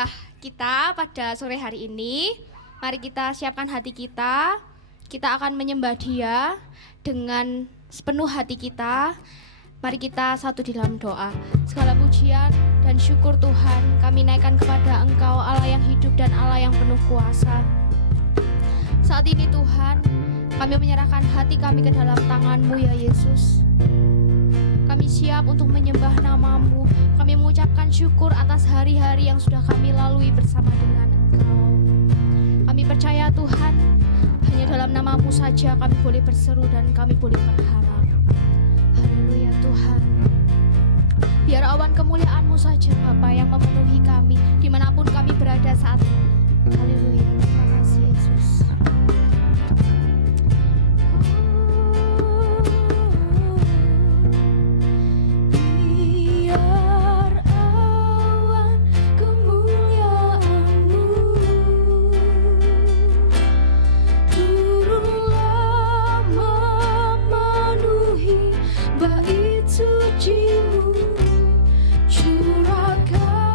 ibadah kita pada sore hari ini. Mari kita siapkan hati kita. Kita akan menyembah Dia dengan sepenuh hati kita. Mari kita satu di dalam doa. Segala pujian dan syukur Tuhan kami naikkan kepada Engkau, Allah yang hidup dan Allah yang penuh kuasa. Saat ini Tuhan, kami menyerahkan hati kami ke dalam tangan-Mu ya Yesus. Kami siap untuk menyembah nama-Mu. Kami mengucapkan syukur atas hari-hari yang sudah kami lalui bersama dengan Engkau. Kami percaya Tuhan, hanya dalam nama-Mu saja kami boleh berseru dan kami boleh berharap. Haleluya Tuhan. Biar awan kemuliaan-Mu saja Bapa yang memenuhi kami dimanapun kami berada saat ini. Haleluya. Terima kasih Yesus. Bait suci-Mu, curahkanlah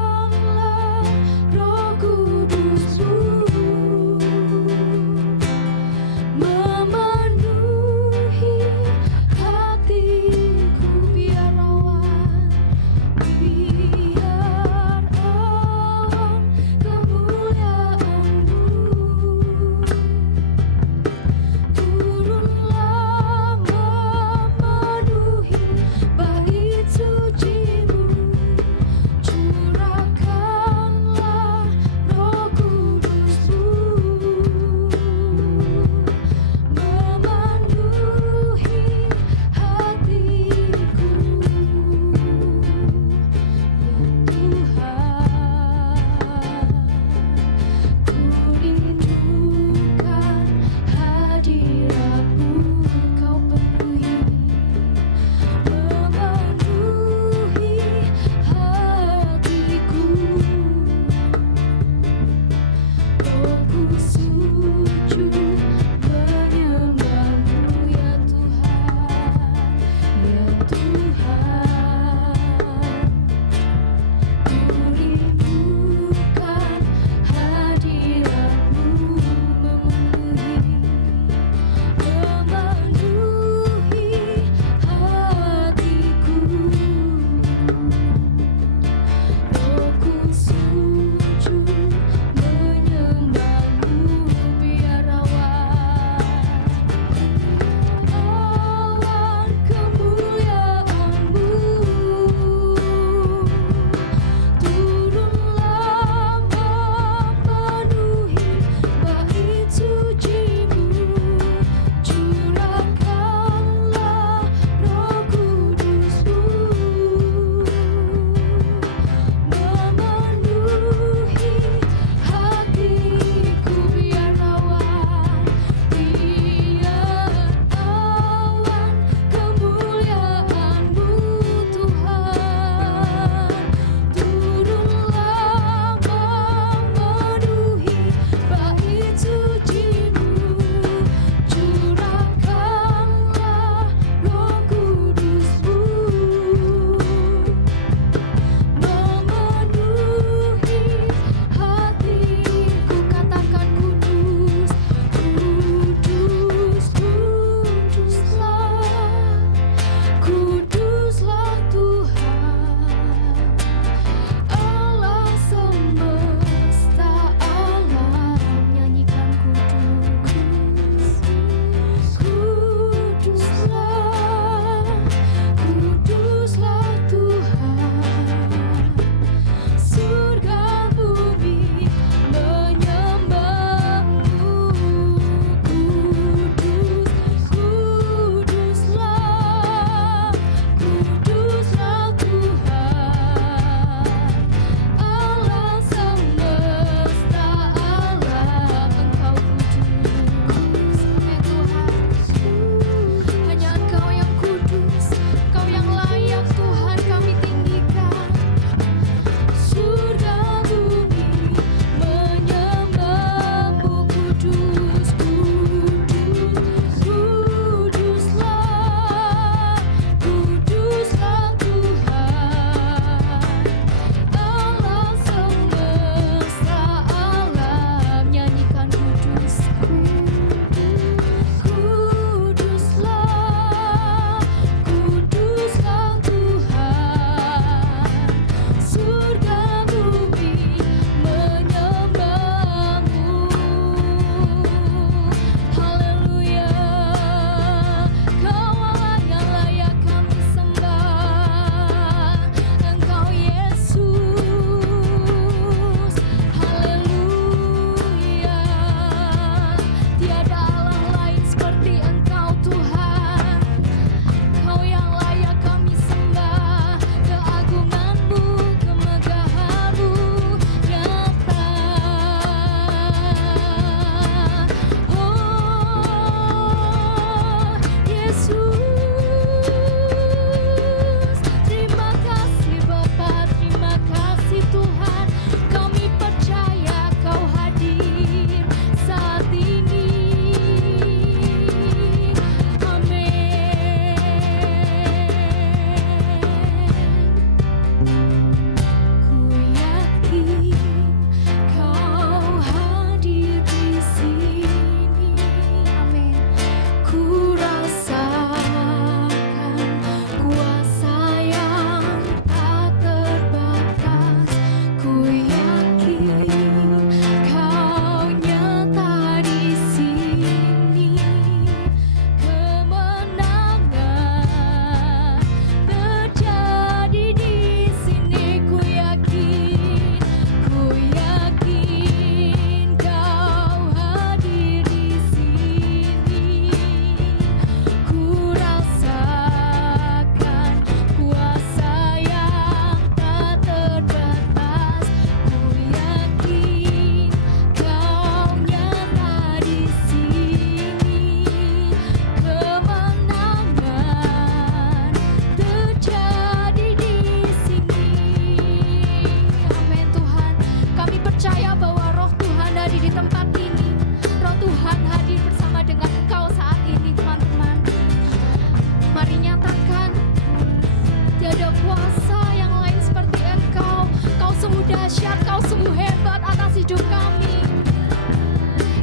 Engkau sungguh hebat atas hidup kami.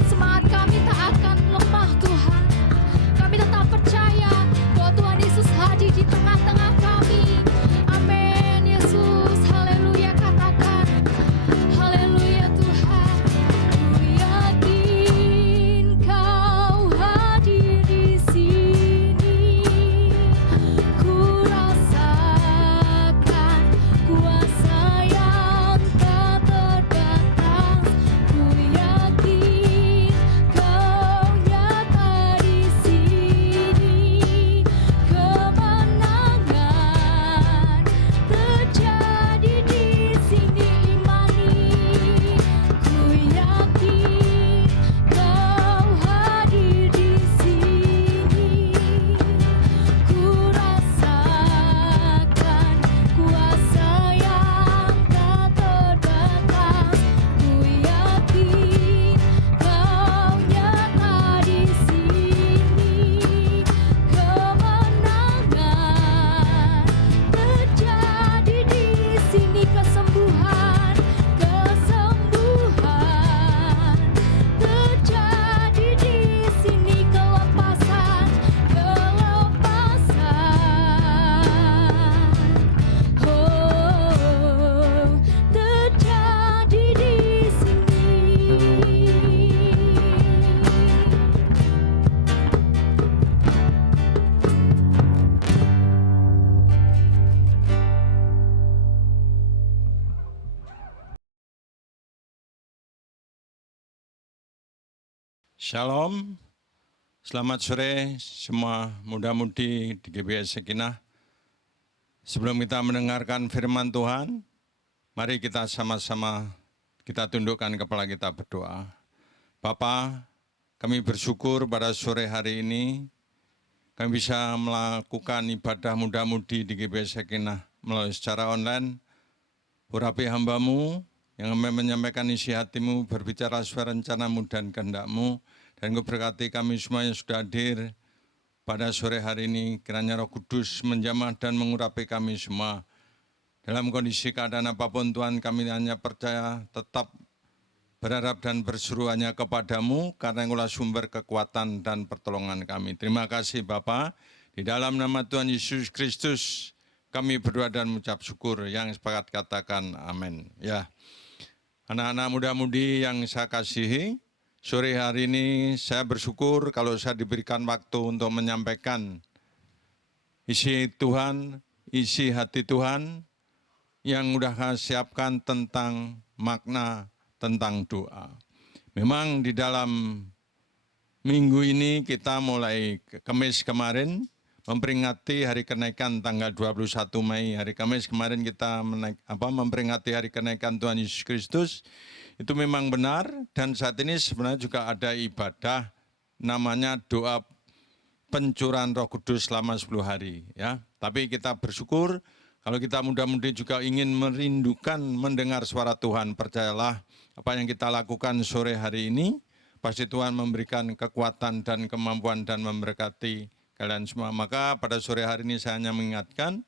Semangat kami tak akan lemah Tuhan. Kami tetap percaya bahwa Tuhan Yesus hadir di tengah-tengah kami. Amin Yesus, haleluya, katakan haleluya Tuhan. Ku yakin Kau hadir di sini. Ku rasakan kuasa yang tak terbatas. Ku yakin Kau nyata di sini. Kemenangan terjadi di sini, imani. Ku yakin Kau hadir di sini. Ku rasakan kuasa yang tak terbatas. Ku yakin Kau nyata di sini. Kemenangan terjadi di sini. Kesembuhan terjadi di sini. Kelepasan terjadi di sini. Shalom, selamat sore semua muda-mudi di GBS Sekinah. Sebelum kita mendengarkan firman Tuhan, mari kita sama-sama kita tundukkan kepala kita berdoa. Bapa, kami bersyukur pada sore hari ini, kami bisa melakukan ibadah muda-mudi di GBS Sekinah melalui secara online. Urapi hamba-Mu yang menyampaikan isi hati-Mu, berbicara sesuai rencana-Mu dan kehendak-Mu, dan Engkau berkati kami semua yang sudah hadir pada sore hari ini. Kiranya Roh Kudus menjamah dan mengurapi kami semua. Dalam kondisi keadaan apapun Tuhan, kami hanya percaya, tetap berharap dan berseru hanya kepada-Mu, karena Engkaulah sumber kekuatan dan pertolongan kami. Terima kasih Bapa. Di dalam nama Tuhan Yesus Kristus, kami berdoa dan mengucap syukur. Yang sepakat katakan amin. Ya, anak-anak muda-mudi yang saya kasihi, sore hari ini saya bersyukur kalau saya diberikan waktu untuk menyampaikan isi Tuhan, isi hati Tuhan yang sudah saya siapkan tentang makna, tentang doa. Memang di dalam minggu ini kita mulai Kamis kemarin memperingati hari kenaikan tanggal 21 Mei. Hari Kamis kemarin kita memperingati hari kenaikan Tuhan Yesus Kristus. Itu memang benar, dan saat ini sebenarnya juga ada ibadah namanya doa pencurahan Roh Kudus selama 10 hari. Ya. Tapi kita bersyukur kalau kita muda-mudi juga ingin merindukan mendengar suara Tuhan. Percayalah apa yang kita lakukan sore hari ini, pasti Tuhan memberikan kekuatan dan kemampuan dan memberkati kalian semua. Maka pada sore hari ini saya hanya mengingatkan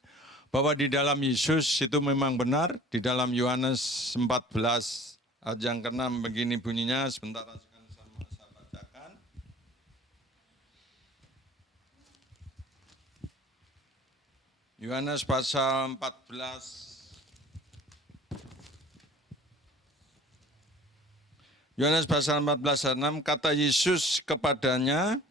bahwa di dalam Yesus itu memang benar, di dalam Yohanes 14 ayat yang ke-6 begini bunyinya, sebentar akan saya bacakan. Yohanes pasal 14. Yohanes pasal 14 ayat 6, kata Yesus kepadanya,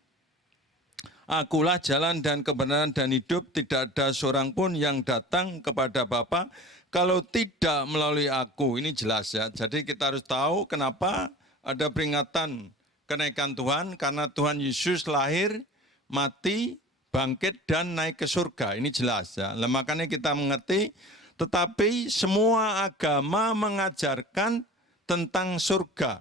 Akulah jalan dan kebenaran dan hidup, tidak ada seorang pun yang datang kepada Bapa kalau tidak melalui aku. Ini jelas ya, jadi kita harus tahu kenapa ada peringatan kenaikan Tuhan, karena Tuhan Yesus lahir, mati, bangkit, dan naik ke surga. Ini jelas ya, makanya kita mengerti, tetapi semua agama mengajarkan tentang surga.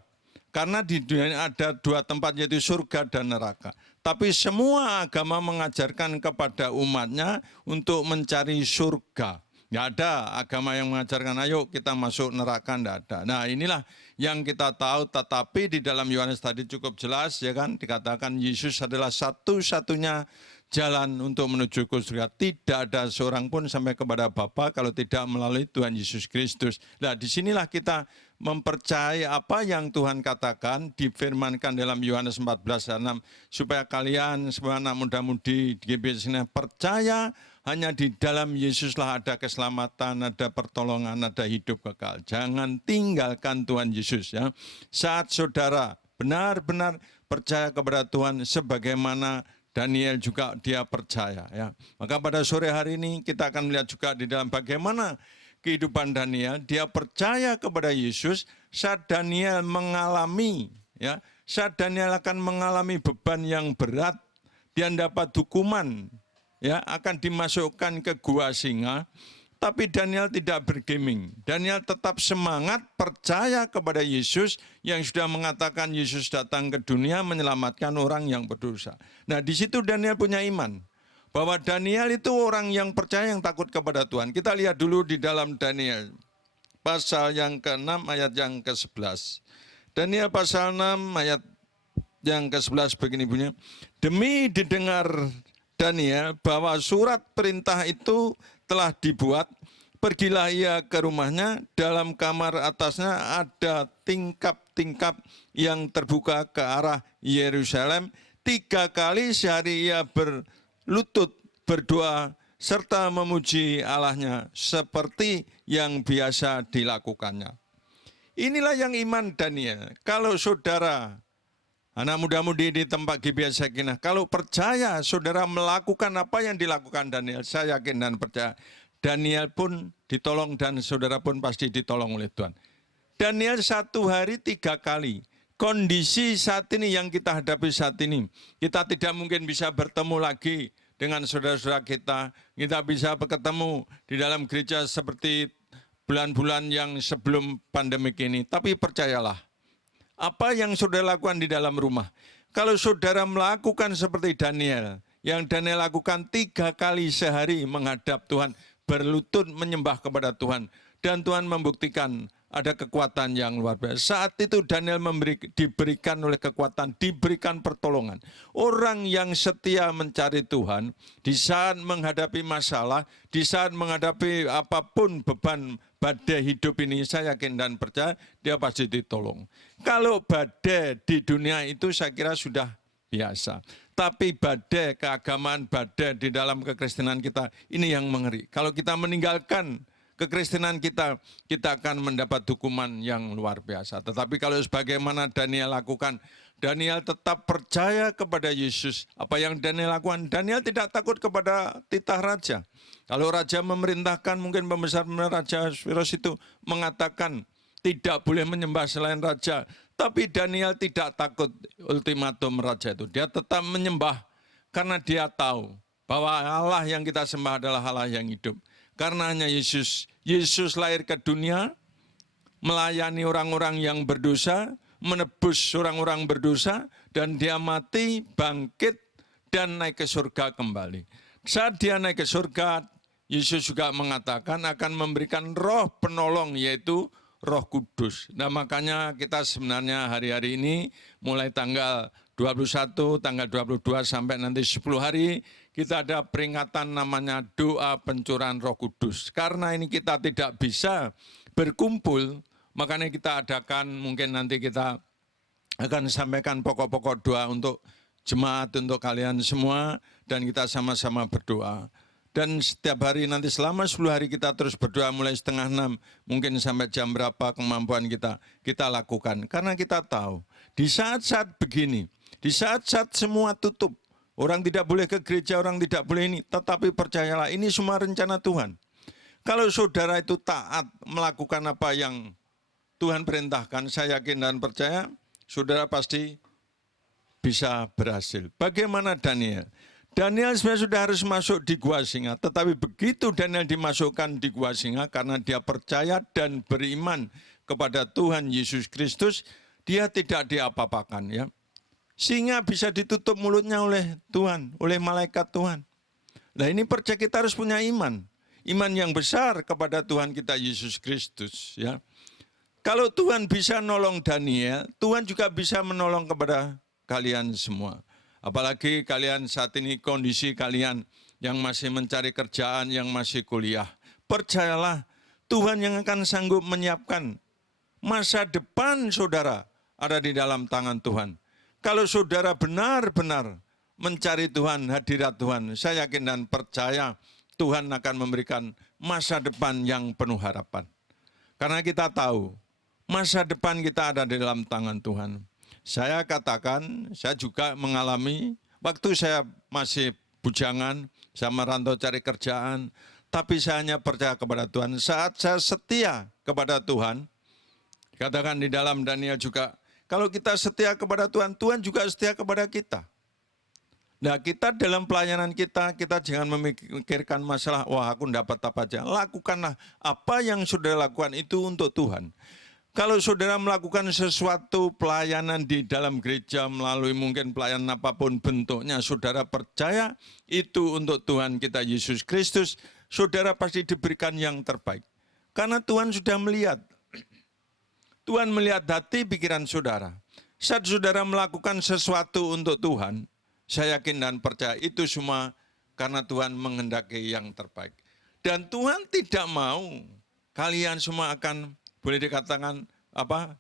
Karena di dunia ini ada dua tempat, yaitu surga dan neraka. Tapi semua agama mengajarkan kepada umatnya untuk mencari surga. Tidak ada agama yang mengajarkan, ayo kita masuk neraka, tidak ada. Nah inilah yang kita tahu, tetapi di dalam Yohanes tadi cukup jelas, ya kan, dikatakan Yesus adalah satu-satunya jalan untuk menuju ke surga. Tidak ada seorang pun sampai kepada Bapa kalau tidak melalui Tuhan Yesus Kristus. Nah, disinilah kita mempercayai apa yang Tuhan katakan, difirmankan dalam Yohanes 14:6, supaya kalian semua anak muda-mudi di GBS ini percaya hanya di dalam Yesuslah ada keselamatan, ada pertolongan, ada hidup kekal. Jangan tinggalkan Tuhan Yesus ya. Saat saudara benar-benar percaya kepada Tuhan sebagaimana Daniel juga dia percaya ya. Maka pada sore hari ini kita akan melihat juga di dalam bagaimana kehidupan Daniel, dia percaya kepada Yesus saat Daniel mengalami ya, saat Daniel akan mengalami beban yang berat, dia dapat hukuman ya, akan dimasukkan ke gua singa. Tapi Daniel tidak bergeming. Daniel tetap semangat percaya kepada Yesus yang sudah mengatakan Yesus datang ke dunia menyelamatkan orang yang berdosa. Nah, di situ Daniel punya iman. Bahwa Daniel itu orang yang percaya, yang takut kepada Tuhan. Kita lihat dulu di dalam Daniel pasal yang ke-6 ayat yang ke-11. Daniel pasal 6 ayat yang ke-11 begini bunyinya. Demi didengar Daniel bahwa surat perintah itu telah dibuat, pergilah ia ke rumahnya, dalam kamar atasnya ada tingkap-tingkap yang terbuka ke arah Yerusalem. 3 kali sehari ia berlutut berdoa serta memuji Allahnya seperti yang biasa dilakukannya. Inilah yang iman Daniel. Kalau saudara anak muda-mudi di tempat GBS Sakinah, kalau percaya saudara melakukan apa yang dilakukan Daniel, saya yakin dan percaya, Daniel pun ditolong dan saudara pun pasti ditolong oleh Tuhan. Daniel 1 hari 3 kali. Kondisi saat ini yang kita hadapi saat ini, kita tidak mungkin bisa bertemu lagi dengan saudara-saudara kita bisa bertemu di dalam gereja seperti bulan-bulan yang sebelum pandemik ini. Tapi percayalah, apa yang saudara lakukan di dalam rumah, kalau saudara melakukan seperti Daniel, yang Daniel lakukan 3 kali sehari menghadap Tuhan, berlutut menyembah kepada Tuhan, dan Tuhan membuktikan ada kekuatan yang luar biasa. Saat itu Daniel diberikan oleh kekuatan, diberikan pertolongan. Orang yang setia mencari Tuhan, di saat menghadapi masalah, di saat menghadapi apapun beban badai hidup ini, saya yakin dan percaya dia pasti ditolong. Kalau badai di dunia itu saya kira sudah biasa. Tapi badai keagamaan, badai di dalam kekristenan kita, ini yang mengeri. Kalau kita meninggalkan kekristenan kita akan mendapat hukuman yang luar biasa. Tetapi kalau sebagaimana Daniel lakukan, Daniel tetap percaya kepada Yesus. Apa yang Daniel lakukan? Daniel tidak takut kepada titah raja. Kalau raja memerintahkan, mungkin pembesar raja Aswiros itu mengatakan tidak boleh menyembah selain raja. Tapi Daniel tidak takut ultimatum raja itu. Dia tetap menyembah karena dia tahu bahwa Allah yang kita sembah adalah Allah yang hidup. Karena hanya Yesus lahir ke dunia, melayani orang-orang yang berdosa, menebus orang-orang berdosa, dan dia mati, bangkit, dan naik ke surga kembali. Saat dia naik ke surga, Yesus juga mengatakan akan memberikan roh penolong, yaitu Roh Kudus. Nah, makanya kita sebenarnya hari-hari ini mulai tanggal 21, tanggal 22 sampai nanti 10 hari kita ada peringatan namanya doa pencurahan Roh Kudus. Karena ini kita tidak bisa berkumpul, makanya kita adakan, mungkin nanti kita akan sampaikan pokok-pokok doa untuk jemaat, untuk kalian semua, dan kita sama-sama berdoa. Dan setiap hari nanti selama 10 hari kita terus berdoa mulai 5:30, mungkin sampai jam berapa kemampuan kita lakukan. Karena kita tahu di saat-saat begini, di saat-saat semua tutup, orang tidak boleh ke gereja, orang tidak boleh ini, tetapi percayalah ini semua rencana Tuhan. Kalau saudara itu taat melakukan apa yang Tuhan perintahkan, saya yakin dan percaya saudara pasti bisa berhasil. Bagaimana Daniel? Daniel sebenarnya sudah harus masuk di gua singa, tetapi begitu Daniel dimasukkan di gua singa karena dia percaya dan beriman kepada Tuhan Yesus Kristus, dia tidak diapa-apakan ya. Singa bisa ditutup mulutnya oleh Tuhan, oleh malaikat Tuhan. Nah, ini percaya kita harus punya iman yang besar kepada Tuhan kita Yesus Kristus ya. Kalau Tuhan bisa nolong Daniel, Tuhan juga bisa menolong kepada kalian semua. Apalagi kalian saat ini kondisi kalian yang masih mencari kerjaan, yang masih kuliah. Percayalah, Tuhan yang akan sanggup menyiapkan masa depan saudara ada di dalam tangan Tuhan. Kalau saudara benar-benar mencari Tuhan, hadirat Tuhan, saya yakin dan percaya Tuhan akan memberikan masa depan yang penuh harapan. Karena kita tahu, masa depan kita ada di dalam tangan Tuhan. Saya katakan, saya juga mengalami, waktu saya masih bujangan, saya merantau cari kerjaan, tapi saya hanya percaya kepada Tuhan. Saat saya setia kepada Tuhan, katakan di dalam Daniel juga, kalau kita setia kepada Tuhan, Tuhan juga setia kepada kita. Nah, kita dalam pelayanan kita jangan memikirkan masalah, wah aku dapat apa aja. Lakukanlah apa yang saudara lakukan itu untuk Tuhan. Kalau saudara melakukan sesuatu pelayanan di dalam gereja melalui mungkin pelayanan apapun bentuknya, saudara percaya itu untuk Tuhan kita Yesus Kristus, saudara pasti diberikan yang terbaik. Karena Tuhan sudah melihat. Tuhan melihat hati pikiran saudara. Saat saudara melakukan sesuatu untuk Tuhan, saya yakin dan percaya itu semua karena Tuhan menghendaki yang terbaik. Dan Tuhan tidak mau kalian semua akan boleh dikatakan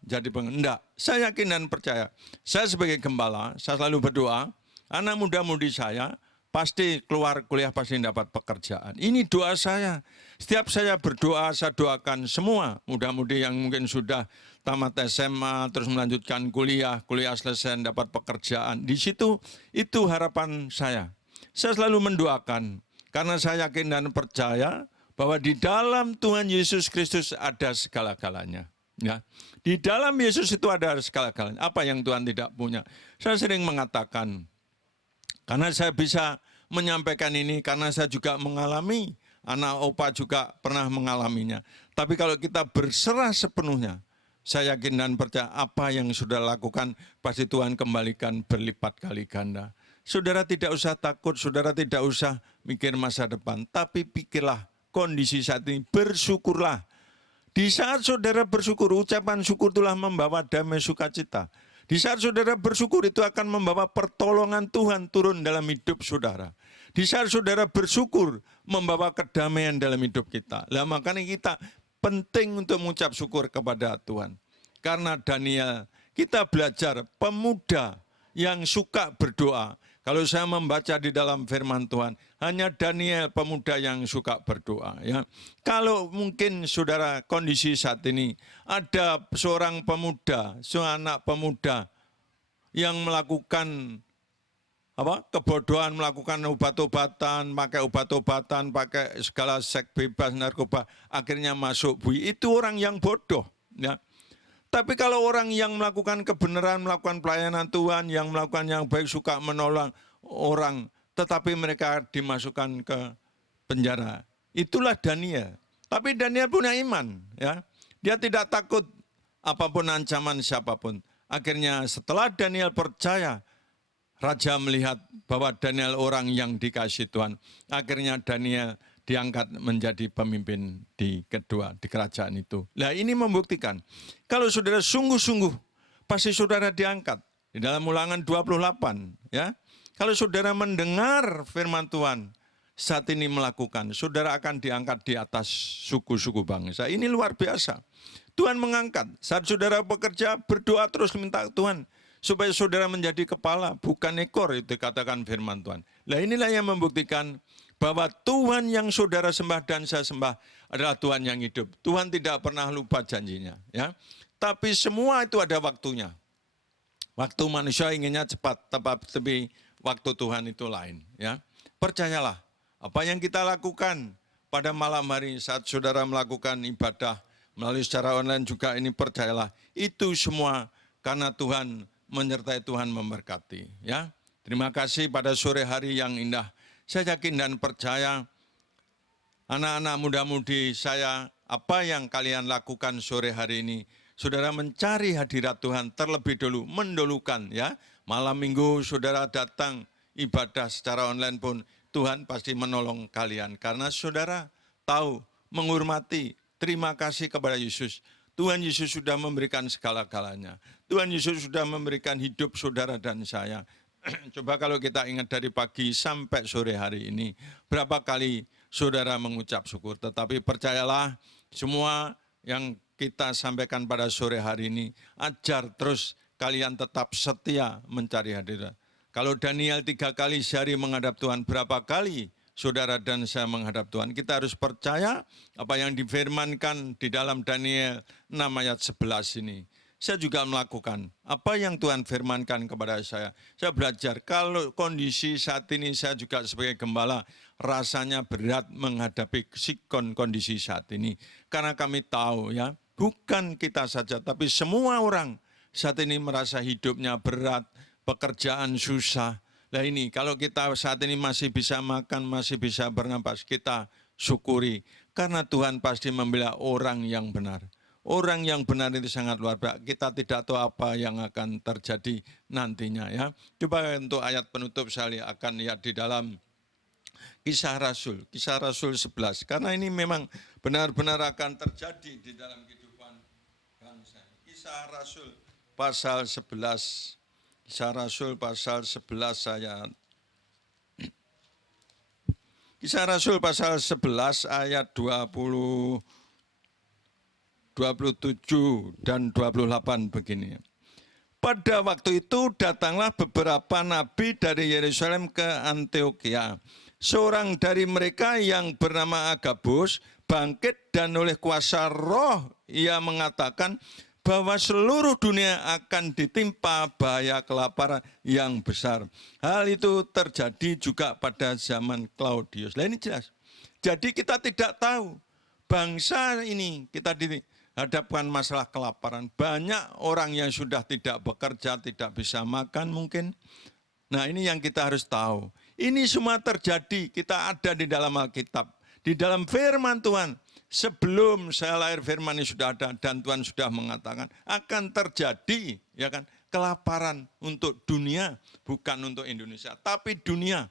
jadi pengendak. Saya yakin dan percaya. Saya sebagai gembala, saya selalu berdoa, anak muda-mudi saya pasti keluar kuliah, pasti dapat pekerjaan. Ini doa saya. Setiap saya berdoa, saya doakan semua muda-mudi yang mungkin sudah tamat SMA, terus melanjutkan kuliah selesai dapat pekerjaan. Di situ, itu harapan saya. Saya selalu mendoakan, karena saya yakin dan percaya bahwa di dalam Tuhan Yesus Kristus ada segala-galanya. Ya. Di dalam Yesus itu ada segala-galanya. Apa yang Tuhan tidak punya? Saya sering mengatakan, karena saya bisa menyampaikan ini, karena saya juga mengalami, anak opa juga pernah mengalaminya. Tapi kalau kita berserah sepenuhnya, saya yakin dan percaya apa yang sudah lakukan, pasti Tuhan kembalikan berlipat kali ganda. Saudara tidak usah takut, saudara tidak usah mikir masa depan, tapi pikirlah kondisi saat ini, bersyukurlah. Di saat saudara bersyukur, ucapan syukur itulah membawa damai sukacita. Di saat saudara bersyukur itu akan membawa pertolongan Tuhan turun dalam hidup saudara. Di saat saudara bersyukur membawa kedamaian dalam hidup kita. Lah makanya kita penting untuk mengucap syukur kepada Tuhan. Karena Daniel, kita belajar pemuda yang suka berdoa. Kalau saya membaca di dalam firman Tuhan, hanya Daniel pemuda yang suka berdoa. Ya. Kalau mungkin saudara kondisi saat ini, ada seorang pemuda, seorang anak pemuda yang melakukan kebodohan, melakukan obat-obatan, pakai segala seks bebas, narkoba, akhirnya masuk bui. Itu orang yang bodoh. Ya. Tapi kalau orang yang melakukan kebenaran, melakukan pelayanan Tuhan, yang melakukan yang baik, suka menolong orang, tetapi mereka dimasukkan ke penjara. Itulah Daniel. Tapi Daniel punya iman. Ya. Dia tidak takut apapun ancaman siapapun. Akhirnya setelah Daniel percaya, Raja melihat bahwa Daniel orang yang dikasihi Tuhan. Akhirnya Daniel diangkat menjadi pemimpin di kerajaan itu. Nah ini membuktikan, kalau saudara sungguh-sungguh, pasti saudara diangkat. Di dalam Ulangan 28, ya. Kalau saudara mendengar firman Tuhan, saat ini melakukan, saudara akan diangkat di atas suku-suku bangsa. Ini luar biasa. Tuhan mengangkat. Saat saudara bekerja, berdoa terus minta Tuhan, supaya saudara menjadi kepala, bukan ekor, itu katakan firman Tuhan. Nah inilah yang membuktikan bahwa Tuhan yang saudara sembah dan saya sembah adalah Tuhan yang hidup. Tuhan tidak pernah lupa janjinya. Ya. Tapi semua itu ada waktunya. Waktu manusia inginnya cepat, tapi waktu Tuhan itu lain. Ya. Percayalah, apa yang kita lakukan pada malam hari saat saudara melakukan ibadah melalui secara online juga ini, percayalah, itu semua karena Tuhan menyertai, Tuhan memberkati. Ya. Terima kasih pada sore hari yang indah. Saya yakin dan percaya anak-anak muda-mudi saya, apa yang kalian lakukan sore hari ini, saudara mencari hadirat Tuhan terlebih dulu, mendulukan ya. Malam minggu saudara datang ibadah secara online pun, Tuhan pasti menolong kalian. Karena saudara tahu, menghormati, terima kasih kepada Yesus. Tuhan Yesus sudah memberikan segala-galanya. Tuhan Yesus sudah memberikan hidup saudara dan saya. Coba kalau kita ingat dari pagi sampai sore hari ini, berapa kali saudara mengucap syukur. Tetapi percayalah, semua yang kita sampaikan pada sore hari ini, ajar terus kalian tetap setia mencari hadirat. Kalau Daniel 3 kali sehari menghadap Tuhan, berapa kali saudara dan saya menghadap Tuhan? Kita harus percaya apa yang difirmankan di dalam Daniel 6 ayat 11 ini. Saya juga melakukan apa yang Tuhan firmankan kepada saya. Saya belajar, kalau kondisi saat ini saya juga sebagai gembala, rasanya berat menghadapi sikon kondisi saat ini. Karena kami tahu ya, bukan kita saja, tapi semua orang saat ini merasa hidupnya berat, pekerjaan susah. Nah ini, kalau kita saat ini masih bisa makan, masih bisa bernapas, kita syukuri. Karena Tuhan pasti membela orang yang benar. Orang yang benar itu sangat luar biasa. Kita tidak tahu apa yang akan terjadi nantinya ya. Coba untuk ayat penutup saya akan lihat di dalam Kisah Rasul 11. Karena ini memang benar-benar akan terjadi di dalam kehidupan bangsa. Kisah Rasul pasal 11. Kisah Rasul pasal 11 ayat. Kisah Rasul pasal 11 ayat 27 dan 28 begini. Pada waktu itu datanglah beberapa nabi dari Yerusalem ke Antioquia. Seorang dari mereka yang bernama Agabus bangkit dan oleh kuasa roh ia mengatakan bahwa seluruh dunia akan ditimpa bahaya kelaparan yang besar. Hal itu terjadi juga pada zaman Claudius. Nah ini jelas. Jadi kita tidak tahu bangsa ini kita dihadapkan masalah kelaparan. Banyak orang yang sudah tidak bekerja, tidak bisa makan mungkin. Nah ini yang kita harus tahu. Ini semua terjadi, kita ada di dalam Alkitab. Di dalam firman Tuhan. Sebelum saya lahir firman ini sudah ada dan Tuhan sudah mengatakan akan terjadi ya kan kelaparan untuk dunia, bukan untuk Indonesia, tapi dunia.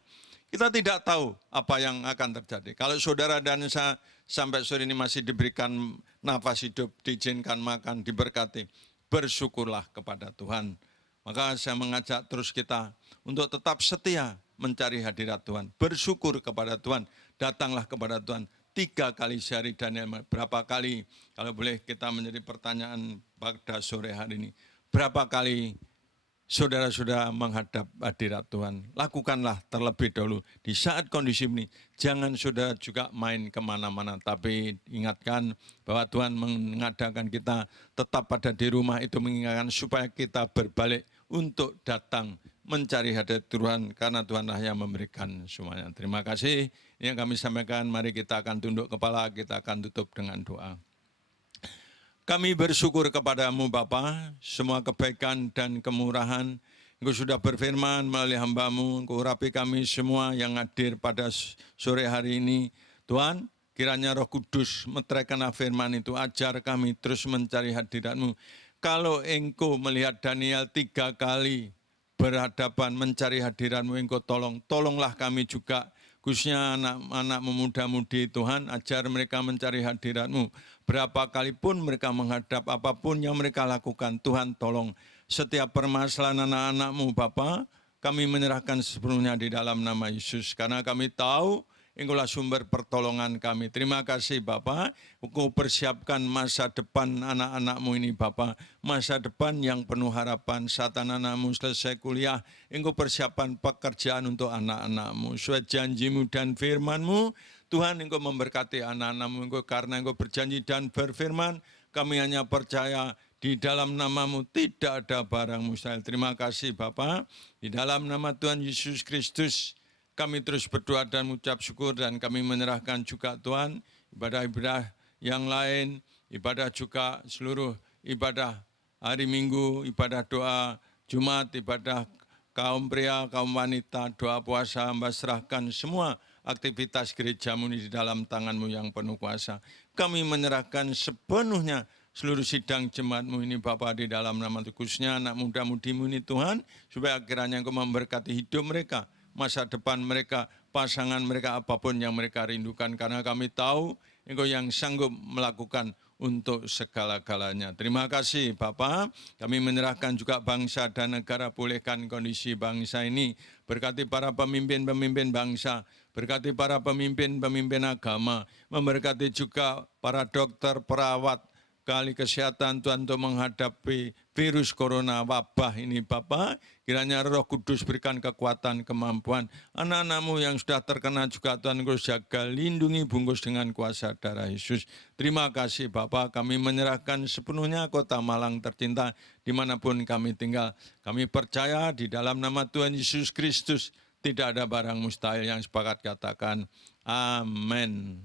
Kita tidak tahu apa yang akan terjadi. Kalau saudara dan saya sampai sore ini masih diberikan nafas hidup, diizinkan makan, diberkati, bersyukurlah kepada Tuhan. Maka saya mengajak terus kita untuk tetap setia mencari hadirat Tuhan. Bersyukur kepada Tuhan, datanglah kepada Tuhan. 3 kali sehari Daniel, berapa kali, kalau boleh kita menjadi pertanyaan pada sore hari ini. Berapa kali saudara-saudara menghadap hadirat Tuhan, lakukanlah terlebih dahulu. Di saat kondisi ini, jangan saudara juga main kemana-mana. Tapi ingatkan bahwa Tuhan mengadakan kita tetap pada di rumah itu mengingatkan supaya kita berbalik untuk datang mencari hadirat Tuhan karena Tuhanlah yang memberikan semuanya. Terima kasih yang kami sampaikan. Mari kita akan tunduk kepala, kita akan tutup dengan doa. Kami bersyukur kepadamu Bapa, semua kebaikan dan kemurahan Engkau sudah berfirman melalui hamba-Mu, Engkau urapi kami semua yang hadir pada sore hari ini. Tuhan, kiranya Roh Kudus meteraikan firman itu, ajar kami terus mencari hadirat-Mu. Kalau Engkau melihat Daniel 3 kali berhadapan mencari hadirat-Mu, Engkau tolonglah kami juga, khususnya anak-anak muda-mudi Tuhan, ajar mereka mencari hadirat-Mu. Berapa kali pun mereka menghadap, apapun yang mereka lakukan, Tuhan tolong. Setiap permasalahan anak-anak-Mu Bapa, kami menyerahkan sepenuhnya di dalam nama Yesus. Karena kami tahu Engkaulah sumber pertolongan kami. Terima kasih Bapa, Engkau persiapkan masa depan anak-anak-Mu ini Bapa. Masa depan yang penuh harapan. Saat anak-anak-Mu selesai kuliah, Engkau persiapkan pekerjaan untuk anak-anak-Mu. Sesuai janji-Mu dan firman-Mu, Tuhan Engkau memberkati anak-anak-Mu. Engkau karena Engkau berjanji dan berfirman, kami hanya percaya di dalam nama-Mu tidak ada barang mustahil. Terima kasih Bapa, di dalam nama Tuhan Yesus Kristus, kami terus berdoa dan mengucap syukur dan kami menyerahkan juga Tuhan ibadah-ibadah yang lain, ibadah juga seluruh ibadah hari Minggu, ibadah doa Jumat, ibadah kaum pria, kaum wanita, doa puasa, hamba serahkan semua aktivitas gereja-Mu di dalam tangan-Mu yang penuh kuasa. Kami menyerahkan sepenuhnya seluruh sidang jemaat-Mu ini Bapa di dalam nama khususnya anak muda-mudimu ini Tuhan, supaya kiranya Engkau memberkati hidup mereka, masa depan mereka, pasangan mereka, apapun yang mereka rindukan. Karena kami tahu Engkau yang sanggup melakukan untuk segala-galanya. Terima kasih Bapak, kami menyerahkan juga bangsa dan negara, pulihkan kondisi bangsa ini, berkati para pemimpin-pemimpin bangsa, berkati para pemimpin-pemimpin agama, memberkati juga para dokter, perawat, kali kesehatan Tuhan untuk menghadapi virus corona wabah ini Bapak. Kiranya Roh Kudus berikan kekuatan, kemampuan. Anak-anakmu yang sudah terkena juga Tuhan Kudus jaga, lindungi, bungkus dengan kuasa darah Yesus. Terima kasih Bapak, kami menyerahkan sepenuhnya kota Malang tercinta dimanapun kami tinggal. Kami percaya di dalam nama Tuhan Yesus Kristus tidak ada barang mustahil, yang sepakat katakan amin.